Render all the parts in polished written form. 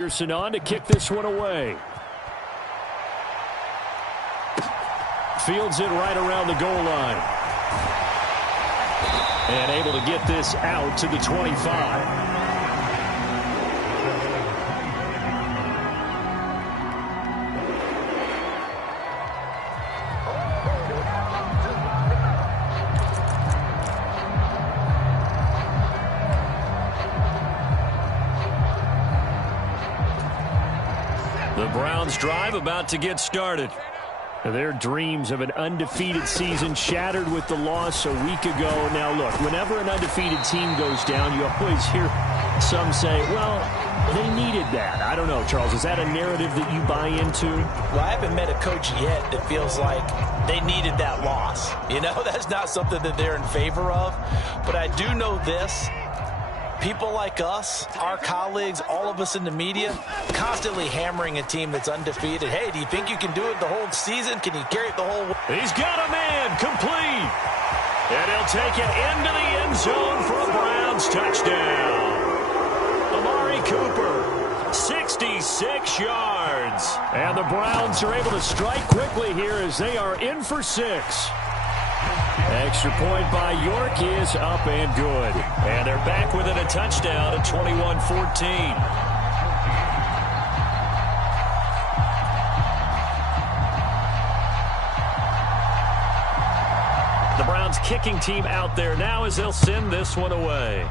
Pearson on to kick this one away. Fields it right around the goal line. And able to get this out to the 25. The Browns drive about to get started. Their dreams of an undefeated season shattered with the loss a week ago. Now, look, whenever an undefeated team goes down, you always hear some say, well, they needed that. I don't know, Charles. Is that a narrative that you buy into? Well, I haven't met a coach yet that feels like they needed that loss. You know, that's not something that they're in favor of. But I do know this. People like us, our colleagues, all of us in the media, constantly hammering a team that's undefeated. Hey, do you think you can do it the whole season? Can you carry it the whole way? He's got a man complete. And he'll take it into the end zone for a Browns touchdown. Amari Cooper, 66 yards. And the Browns are able to strike quickly here as they are in for 6. Extra point by York is up and good. And they're back within a touchdown at 21-14. The Browns kicking team out there now as they'll send this one away.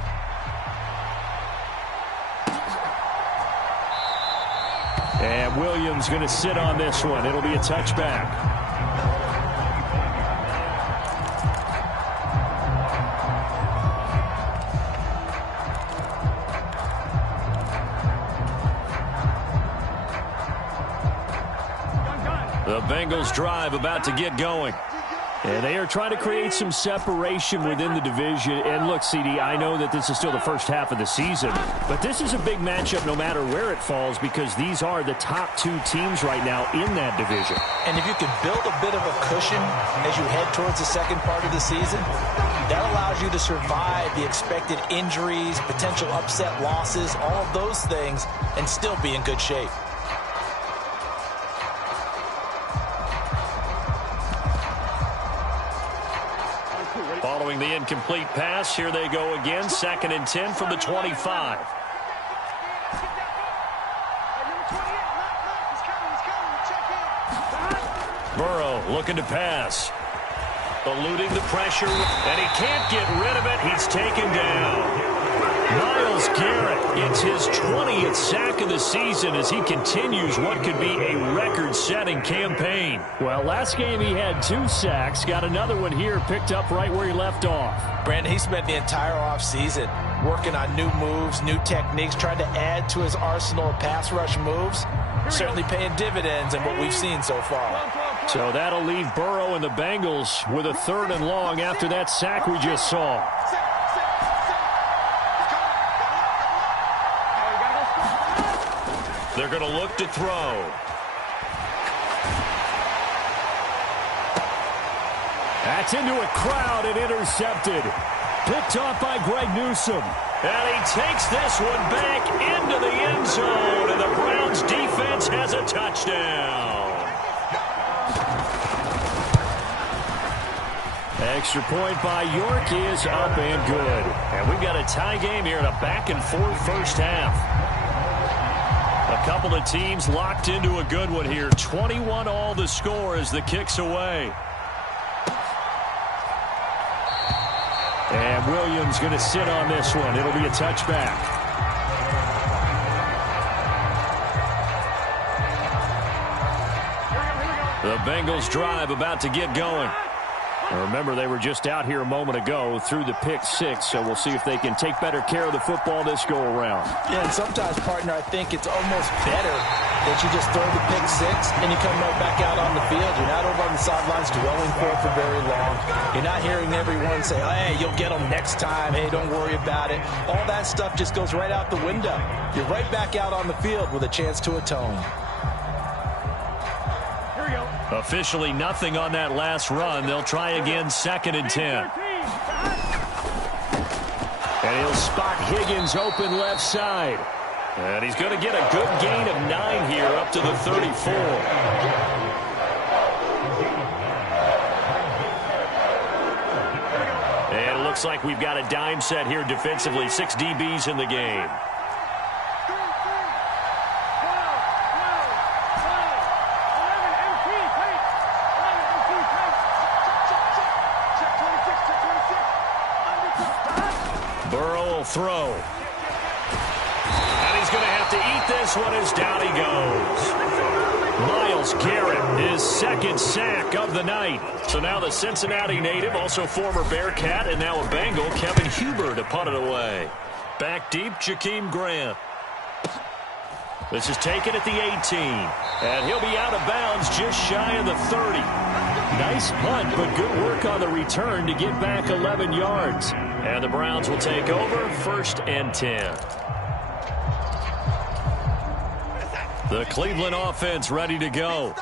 And Williams going to sit on this one. It'll be a touchback. The Bengals drive about to get going. And they are trying to create some separation within the division. And look, CD, I know that this is still the first half of the season, but this is a big matchup no matter where it falls because these are the top 2 teams right now in that division. And if you can build a bit of a cushion as you head towards the second part of the season, that allows you to survive the expected injuries, potential upset losses, all of those things, and still be in good shape. Following the incomplete pass, here they go again. 2nd and 10 from the 25. Burrow looking to pass. Eluding the pressure, and he can't get rid of it. He's taken down. Myles Garrett gets his 20th sack of the season as he continues what could be a record-setting campaign. Well, last game he had 2 sacks. Got another one here picked up right where he left off. Brandon, he spent the entire offseason working on new moves, new techniques, trying to add to his arsenal of pass rush moves. Certainly paying dividends in what we've seen so far. So that'll leave Burrow and the Bengals with a 3rd and long after that sack we just saw. They're going to look to throw. That's into a crowd and intercepted. Picked off by Greg Newsome. And he takes this one back into the end zone. And the Browns defense has a touchdown. Extra point by York is up and good. And we've got a tie game here in a back-and-forth first half. A couple of teams locked into a good one here. 21-all the score as the kick's away. And Williams going to sit on this one. It'll be a touchback. The Bengals drive about to get going. Now remember, they were just out here a moment ago through the pick 6, so we'll see if they can take better care of the football this go-around. Yeah, and sometimes, partner, I think it's almost better that you just throw the pick 6 and you come right back out on the field. You're not over on the sidelines dwelling for very long. You're not hearing everyone say, hey, you'll get them next time. Hey, don't worry about it. All that stuff just goes right out the window. You're right back out on the field with a chance to atone. Officially nothing on that last run. They'll try again, 2nd and 10. And he'll spot Higgins open left side. And he's going to get a good gain of 9 here up to the 34. And it looks like we've got a dime set here defensively. 6 DBs in the game. Burrow will throw. And he's going to have to eat this one as down he goes. Myles Garrett, his second sack of the night. So now the Cincinnati native, also former Bearcat, and now a Bengal, Kevin Huber, to punt it away. Back deep, Jakeem Grant. This is taken at the 18. And he'll be out of bounds just shy of the 30. Nice punt, but good work on the return to get back 11 yards. And the Browns will take over 1st and 10. The Cleveland offense ready to go.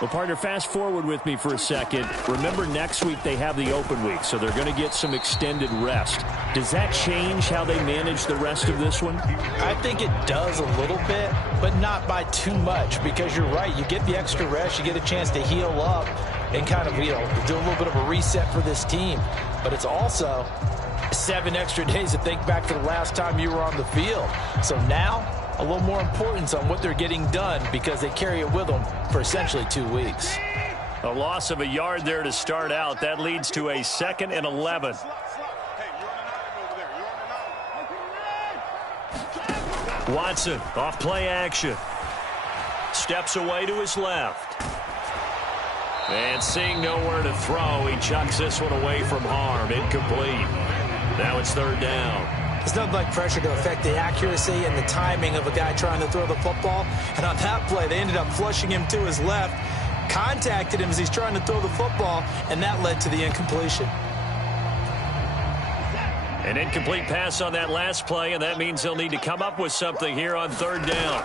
Well, partner, fast forward with me for a second. Remember, next week they have the open week, so they're going to get some extended rest. Does that change how they manage the rest of this one? I think it does a little bit, but not by too much, because you're right. You get the extra rest, you get a chance to heal up and kind of, do a little bit of a reset for this team. But it's also 7 extra days to think back to the last time you were on the field. So now, a little more importance on what they're getting done because they carry it with them for essentially 2 weeks. A loss of a yard there to start out. That leads to a 2nd and 11. Watson off play action. Steps away to his left. And seeing nowhere to throw, he chucks this one away from harm. Incomplete. Now it's 3rd down. There's nothing like pressure to affect the accuracy and the timing of a guy trying to throw the football. And on that play, they ended up flushing him to his left, contacted him as he's trying to throw the football, and that led to the incompletion. An incomplete pass on that last play, and that means they'll need to come up with something here on 3rd down.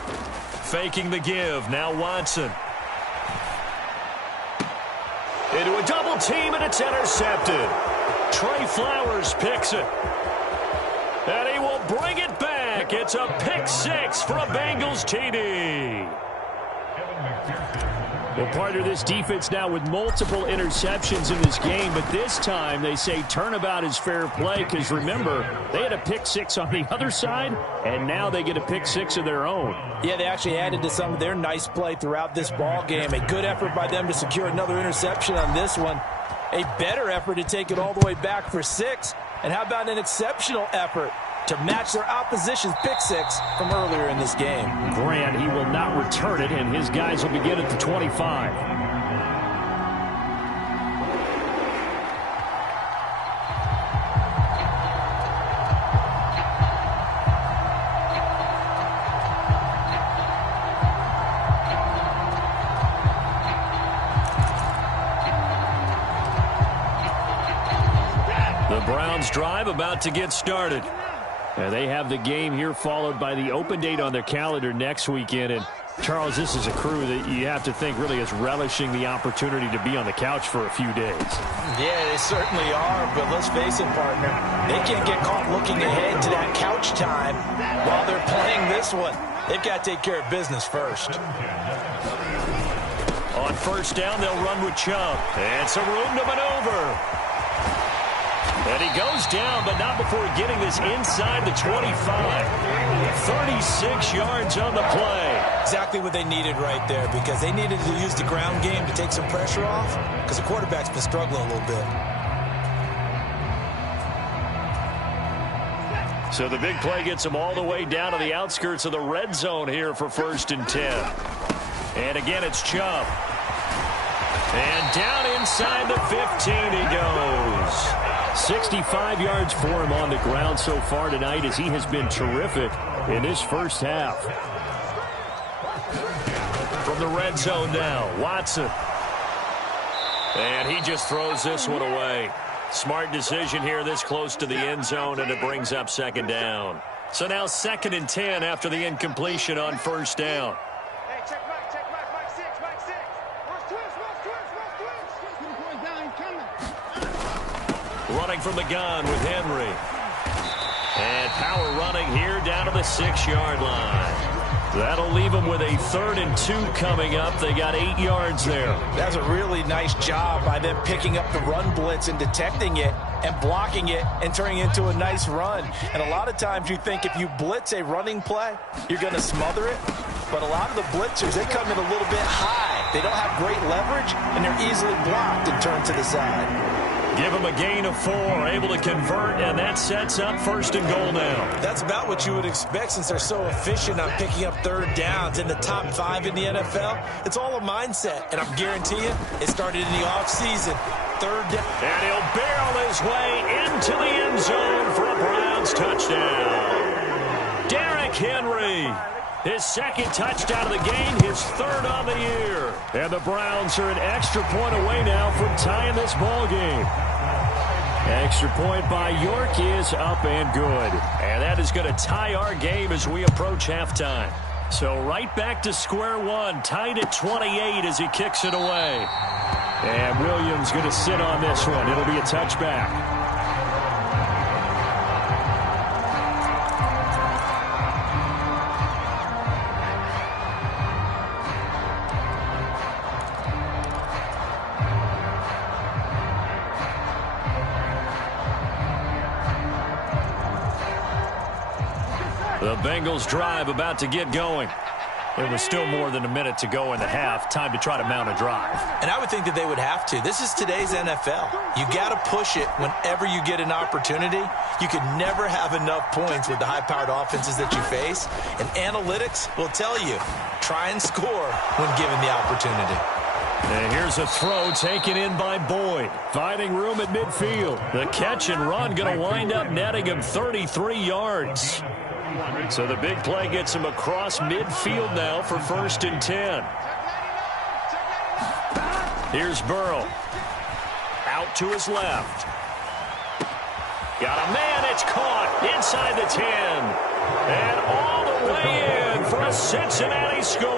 Faking the give. Now Watson. Into a double team, and it's intercepted. Trey Flowers picks it. And he will bring it back. It's a pick 6 for a Bengals TD. Well, partner, this defense now with multiple interceptions in this game, but this time they say turnabout is fair play because, remember, they had a pick 6 on the other side, and now they get a pick 6 of their own. Yeah, they actually added to some of their nice play throughout this ball game. A good effort by them to secure another interception on this one. A better effort to take it all the way back for 6. And how about an exceptional effort to match their opposition's pick 6 from earlier in this game? Grant, he will not return it, and his guys will begin at the 25. The Browns drive about to get started. And they have the game here followed by the open date on their calendar next weekend. And, Charles, this is a crew that you have to think really is relishing the opportunity to be on the couch for a few days. Yeah, they certainly are, but let's face it, partner. They can't get caught looking ahead to that couch time while they're playing this one. They've got to take care of business first. On 1st down, they'll run with Chubb. And some room to maneuver. And he goes down, but not before getting this inside the 25. 36 yards on the play. Exactly what they needed right there, because they needed to use the ground game to take some pressure off, because the quarterback's been struggling a little bit. So the big play gets them all the way down to the outskirts of the red zone here for 1st and 10. And again, it's Chubb. And down inside the 15 he goes. 65 yards for him on the ground so far tonight as he has been terrific in his first half. From the red zone now, Watson. And he just throws this one away. Smart decision here this close to the end zone, and it brings up 2nd down. So now 2nd and 10 after the incompletion on 1st down. Running from the gun with Henry. And power running here down to the 6-yard line. That'll leave them with a 3rd and 2 coming up. They got 8 yards there. That's a really nice job by them picking up the run blitz and detecting it and blocking it and turning it into a nice run. And a lot of times you think if you blitz a running play, you're going to smother it. But a lot of the blitzers, they come in a little bit high. They don't have great leverage, and they're easily blocked and turned to the side. Give them a gain of 4, able to convert, and that sets up 1st and goal now. That's about what you would expect since they're so efficient on picking up 3rd downs in the top 5 in the NFL. It's all a mindset, and I'm guarantee you it started in the offseason. 3rd down. And he'll barrel his way into the end zone for a Browns touchdown. Derrick Henry. His 2nd touchdown of the game, his 3rd on the year. And the Browns are an extra point away now from tying this ball game. Extra point by York is up and good. And that is going to tie our game as we approach halftime. So right back to square one, tied at 28 as he kicks it away. And Williams going to sit on this one. It'll be a touchback. The Bengals drive about to get going. There was still more than a minute to go in the half. Time to try to mount a drive. And I would think that they would have to. This is today's NFL. You got to push it whenever you get an opportunity. You can never have enough points with the high-powered offenses that you face. And analytics will tell you, try and score when given the opportunity. And here's a throw taken in by Boyd. Finding room at midfield. The catch and run going to wind up netting him 33 yards. So the big play gets him across midfield now for 1st and 10. Here's Burrow. Out to his left. Got a man. It's caught inside the 10. And all the way in for a Cincinnati score.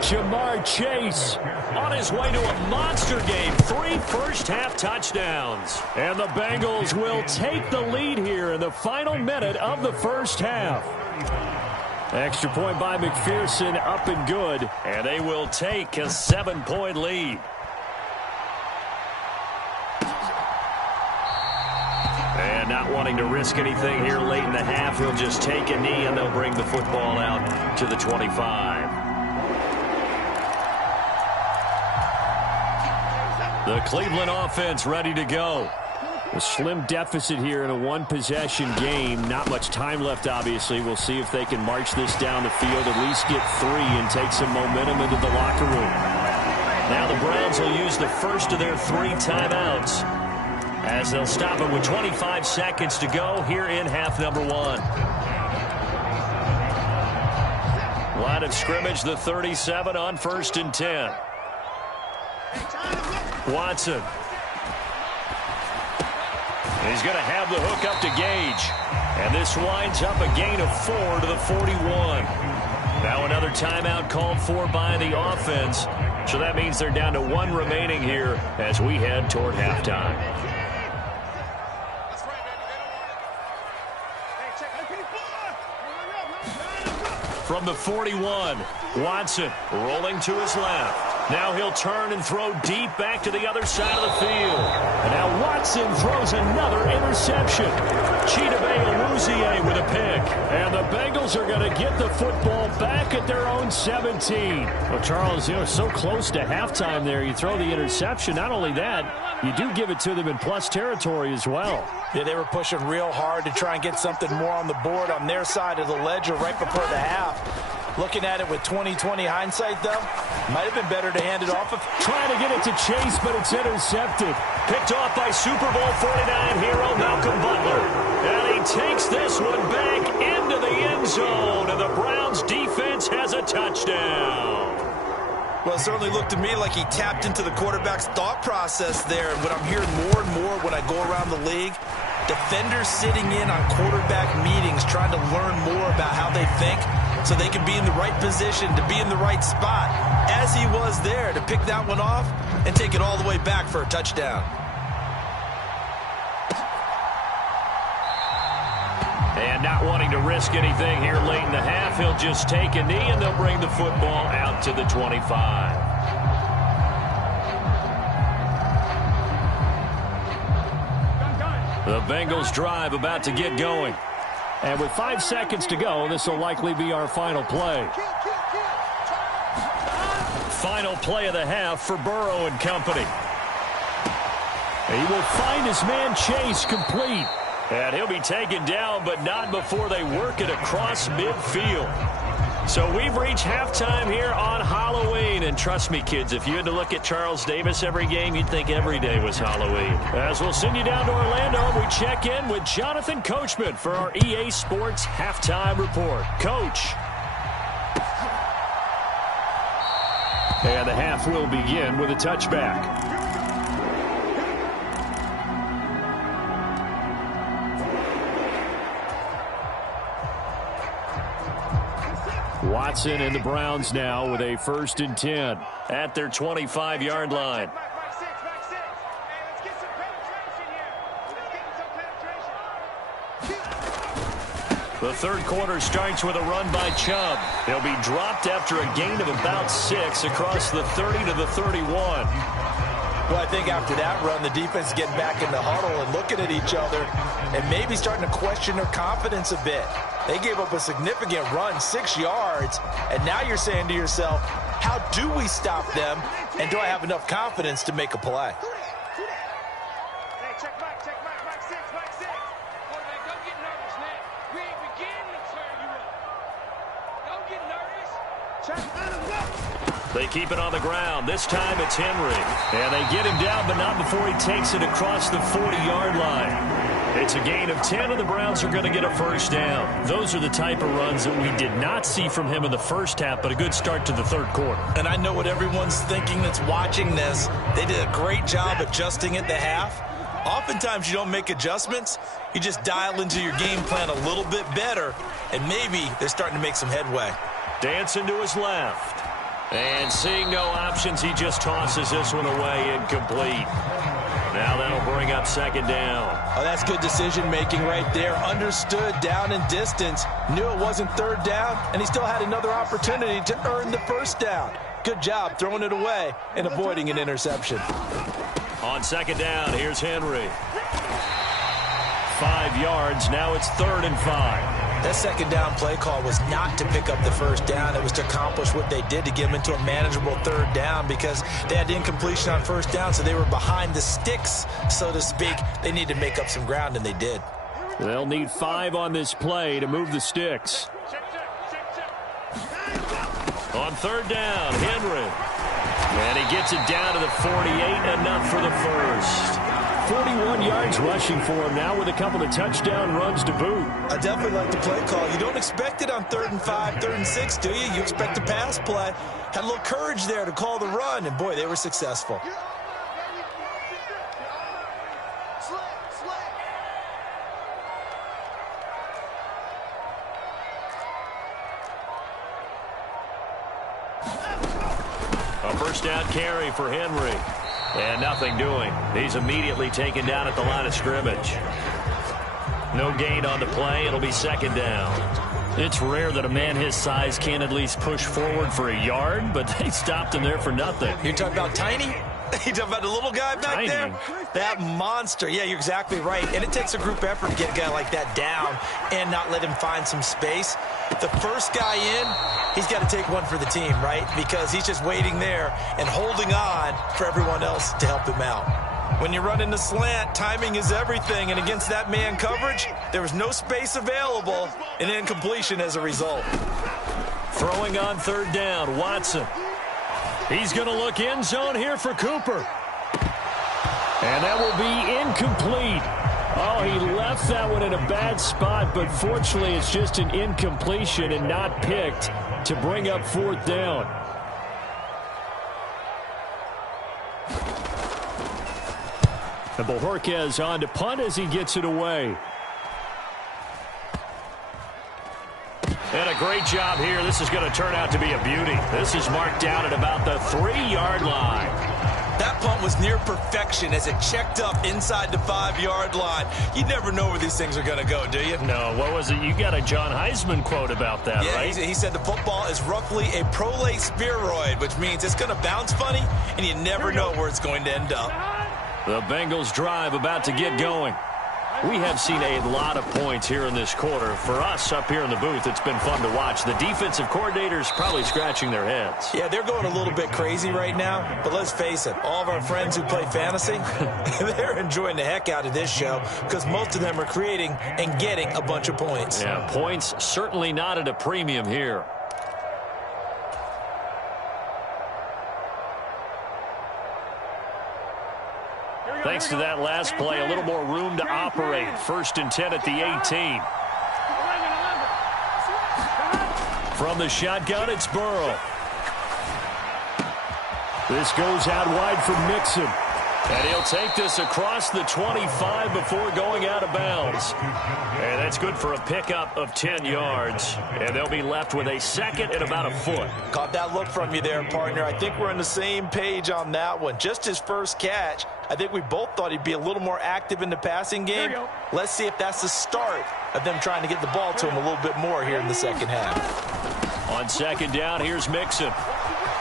Jamar Chase on his way to a monster game. 3 first-half touchdowns. And the Bengals will take the lead here in the final minute of the first half. Extra point by McPherson, up and good. And they will take a 7-point lead. And not wanting to risk anything here late in the half, he'll just take a knee and they'll bring the football out to the 25. The Cleveland offense ready to go. A slim deficit here in a one-possession game. Not much time left, obviously. We'll see if they can march this down the field, at least get 3 and take some momentum into the locker room. Now the Browns will use the first of their 3 timeouts as they'll stop it with 25 seconds to go here in half number 1. Line of scrimmage, the 37 on 1st and 10. Watson. He's going to have the hook up to Gage. And this winds up a gain of 4 to the 41. Now another timeout called for by the offense. So that means they're down to 1 remaining here as we head toward halftime. From the 41, Watson rolling to his left. Now he'll turn and throw deep back to the other side of the field. And now Watson throws another interception. Chidobe Awuzie with a pick. And the Bengals are going to get the football back at their own 17. Well, Charles, so close to halftime there. You throw the interception. Not only that, you do give it to them in plus territory as well. Yeah, they were pushing real hard to try and get something more on the board on their side of the ledger right before the half. Looking at it with 20/20 hindsight, though, might have been better to hand it off. Trying to get it to Chase, but it's intercepted. Picked off by Super Bowl 49 hero Malcolm Butler. And he takes this one back into the end zone, and the Browns defense has a touchdown. Well, it certainly looked to me like he tapped into the quarterback's thought process there. And what I'm hearing more and more when I go around the league, defenders sitting in on quarterback meetings trying to learn more about how they think so they can be in the right position to be in the right spot, as he was there to pick that one off and take it all the way back for a touchdown. And not wanting to risk anything here late in the half, he'll just take a knee, and they'll bring the football out to the 25. The Bengals drive about to get going. And with 5 seconds to go, this will likely be our final play. Final play of the half for Burrow and company. He will find his man Chase complete. And he'll be taken down, but not before they work it across midfield. So we've reached halftime here on Halloween. And trust me, kids, if you had to look at Charles Davis every game, you'd think every day was Halloween. As we'll send you down to Orlando, we check in with Jonathan Coachman for our EA Sports Halftime Report. Coach. And the half will begin with a touchback. Watson and the Browns now with a 1st and 10 at their 25-yard line. The third quarter starts with a run by Chubb. He'll be dropped after a gain of about 6 across the 30 to the 31. Well, I think after that run, the defense getting back in the huddle and looking at each other and maybe starting to question their confidence a bit. They gave up a significant run, 6 yards, and now you're saying to yourself, how do we stop them, and do I have enough confidence to make a play? They keep it on the ground. This time it's Henry. And they get him down, but not before he takes it across the 40-yard line. It's a gain of 10, and the Browns are going to get a 1st down. Those are the type of runs that we did not see from him in the first half, but a good start to the third quarter. And I know what everyone's thinking that's watching this. They did a great job adjusting at the half. Oftentimes you don't make adjustments. You just dial into your game plan a little bit better, and maybe they're starting to make some headway. Dancing to his left. And seeing no options, he just tosses this one away, incomplete. Now that'll bring up 2nd down. Oh, that's good decision-making right there. Understood down and distance. Knew it wasn't 3rd down, and he still had another opportunity to earn the 1st down. Good job throwing it away and avoiding an interception. On 2nd down, here's Henry. 5 yards. Now it's 3rd and 5. That 2nd down play call was not to pick up the 1st down. It was to accomplish what they did to get them into a manageable 3rd down because they had incompletion on 1st down, so they were behind the sticks, so to speak. They needed to make up some ground, and they did. They'll need 5 on this play to move the sticks. On 3rd down, Henry. And he gets it down to the 48, enough for the 1st. 41 yards rushing for him now with a couple of touchdown runs to boot. I definitely like the play call. You don't expect it on 3rd and 5, 3rd and 6, do you? You expect a pass play. Had a little courage there to call the run, and boy, they were successful. A 1st down carry for Henry. And nothing doing. He's immediately taken down at the line of scrimmage. No gain on the play. It'll be 2nd down. It's rare that a man his size can at least push forward for a yard, but they stopped him there for nothing. You're talking about Tiny? You talking about the little guy back there? That monster. Yeah, you're exactly right. And it takes a group effort to get a guy like that down and not let him find some space. The first guy in, he's got to take one for the team, right? Because he's just waiting there and holding on for everyone else to help him out. When you're running the slant, timing is everything. And against that man coverage, there was no space available and incompletion as a result. Throwing on 3rd down, Watson. He's going to look end zone here for Cooper. And that will be incomplete. Oh, he left that one in a bad spot, but fortunately it's just an incompletion and not picked to bring up 4th down. And Bojorquez on to punt as he gets it away. And a great job here. This is going to turn out to be a beauty. This is marked down at about the 3-yard line. That That punt was near perfection as it checked up inside the 5-yard line. You never know where these things are going to go, do you? No, what was it? You got a John Heisman quote about that, right? He said the football is roughly a prolate spheroid, which means it's going to bounce funny, and you never know where it's going to end up. The Bengals drive about to get going. We have seen a lot of points here in this quarter. For us up here in the booth, it's been fun to watch. The defensive coordinators probably scratching their heads. Yeah, they're going a little bit crazy right now. But let's face it, all of our friends who play fantasy, they're enjoying the heck out of this show because most of them are creating and getting a bunch of points. Yeah, points certainly not at a premium here. Thanks to that last play, a little more room to operate. 1st and 10 at the 18. From the shotgun, it's Burrow. This goes out wide for Mixon. And he'll take this across the 25 before going out of bounds. And that's good for a pickup of 10 yards. And they'll be left with a second and about a foot. Caught that look from you there, partner. I think we're on the same page on that one. Just his first catch. I think we both thought he'd be a little more active in the passing game. Let's see if that's the start of them trying to get the ball to him a little bit more here in the second half. On 2nd down, here's Mixon.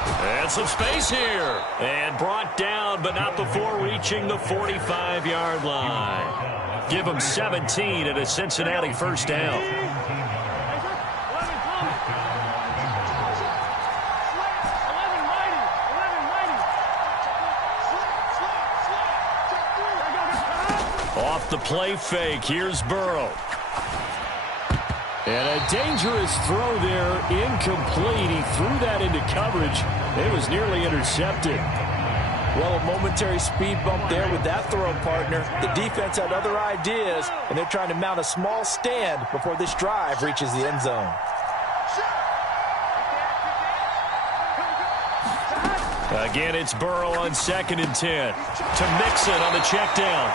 And some space here. And brought down, but not before reaching the 45-yard line. Give them 17 and a Cincinnati first down. Off the play fake, here's Burrow. And a dangerous throw there, incomplete. He threw that into coverage. It was nearly intercepted. Well, a momentary speed bump there with that throw, partner. The defense had other ideas, and they're trying to mount a small stand before this drive reaches the end zone. Again, it's Burrow on 2nd and 10. To Mixon on the check down.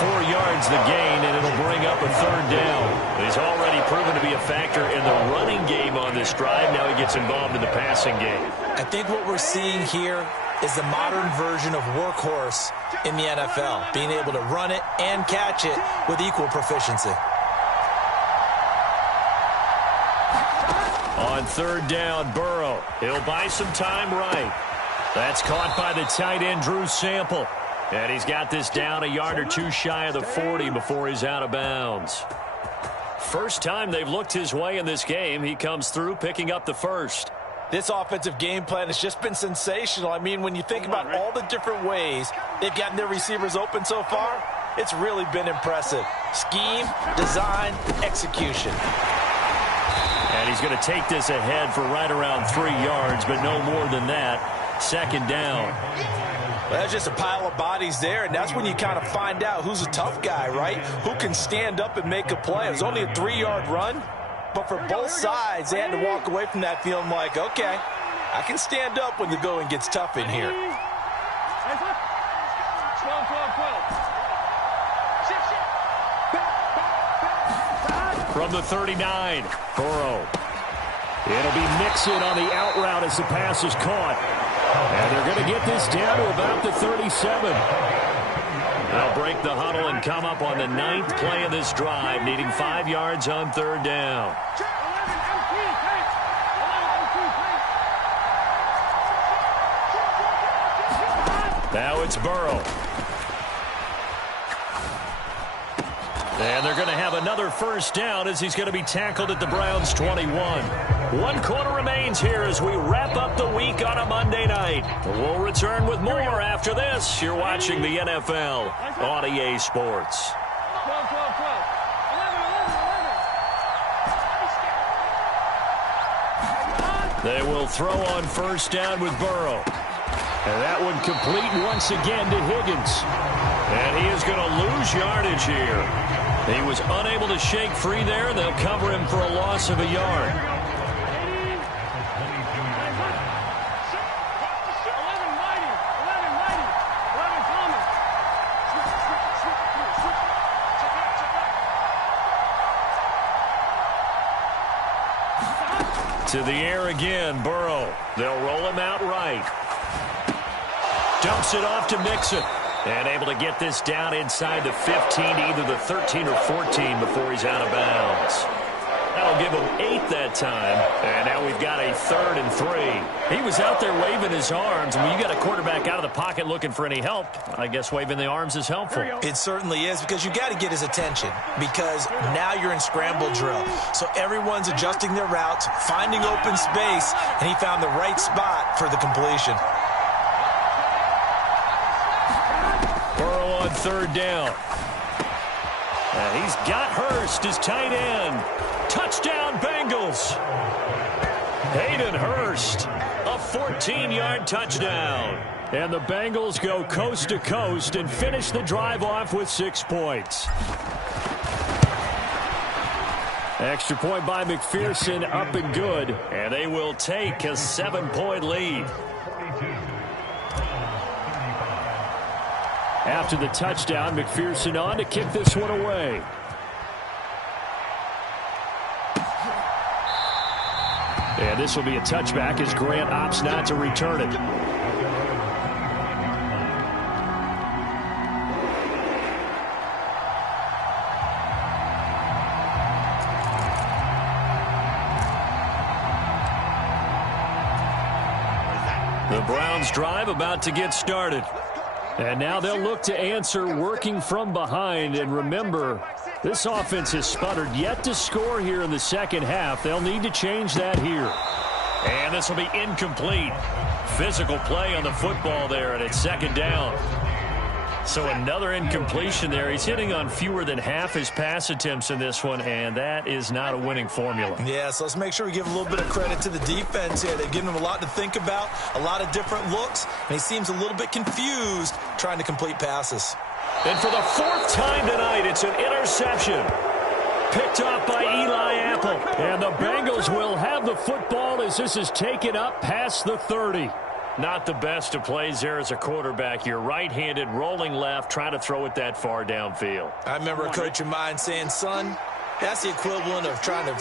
4 yards the gain, and it'll bring up a 3rd down. He's already proven to be a factor in the running game on this drive. Now he gets involved in the passing game. I think what we're seeing here is the modern version of workhorse in the NFL, being able to run it and catch it with equal proficiency. On 3rd down, Burrow. He'll buy some time right. That's caught by the tight end, Drew Sample. And he's got this down a yard or two shy of the 40 before he's out of bounds. First time they've looked his way in this game. He comes through picking up the first. This offensive game plan has just been sensational. I mean, when you think about all the different ways they've gotten their receivers open so far, it's really been impressive. Scheme, design, execution. And he's going to take this ahead for right around 3 yards, but no more than that. 2nd down. Well, that's just a pile of bodies there, and that's when you kind of find out who's a tough guy, right? Who can stand up and make a play. It was only a 3-yard run, but for both sides, they had to walk away from that feeling like, okay, I can stand up when the going gets tough in here. From the 39, Burrow. It'll be Mixon on the out route as the pass is caught. And they're going to get this down to about the 37. They'll break the huddle and come up on the 9th play of this drive, needing 5 yards on 3rd down. Now it's Burrow. And they're going to have another first down as he's going to be tackled at the Browns' 21. 1 quarter remains here as we wrap up the week on a Monday night. We'll return with more after this. You're watching the NFL on EA Sports. They will throw on first down with Burrow. And that one complete once again to Higgins. And he is going to lose yardage here. He was unable to shake free there. They'll cover him for a loss of a yard. To the air again, Burrow. They'll roll him out right. Dumps it off to Mixon. And able to get this down inside the 15, either the 13 or 14 before he's out of bounds. That'll give him 8 that time. And now we've got a 3rd and 3. He was out there waving his arms. When you got a quarterback out of the pocket looking for any help, I guess waving the arms is helpful. It certainly is, because you got to get his attention, because now you're in scramble drill. So everyone's adjusting their routes, finding open space, and he found the right spot for the completion. Burrow on 3rd down. And he's got Hurst as tight end. Touchdown, Bengals. Hayden Hurst, a 14-yard touchdown. And the Bengals go coast to coast and finish the drive off with 6 points. Extra point by McPherson, up and good. And they will take a 7-point lead. After the touchdown, McPherson on to kick this one away. And this will be a touchback as Grant opts not to return it. The Browns drive about to get started. And now they'll look to answer working from behind. And remember, this offense has sputtered yet to score here in the second half. They'll need to change that here. And this will be incomplete. Physical play on the football there, and it's 2nd down. So another incompletion there. He's hitting on fewer than half his pass attempts in this one, and that is not a winning formula. Yeah, so let's make sure we give a little bit of credit to the defense here. They've given him a lot to think about, a lot of different looks, and he seems a little bit confused trying to complete passes. And for the 4th time tonight, it's an interception. Picked off by Eli Apple. And the Bengals will have the football as this is taken up past the 30. Not the best of plays there as a quarterback. You're right-handed, rolling left, trying to throw it that far downfield. I remember a coach of mine saying, son, that's the equivalent of trying to get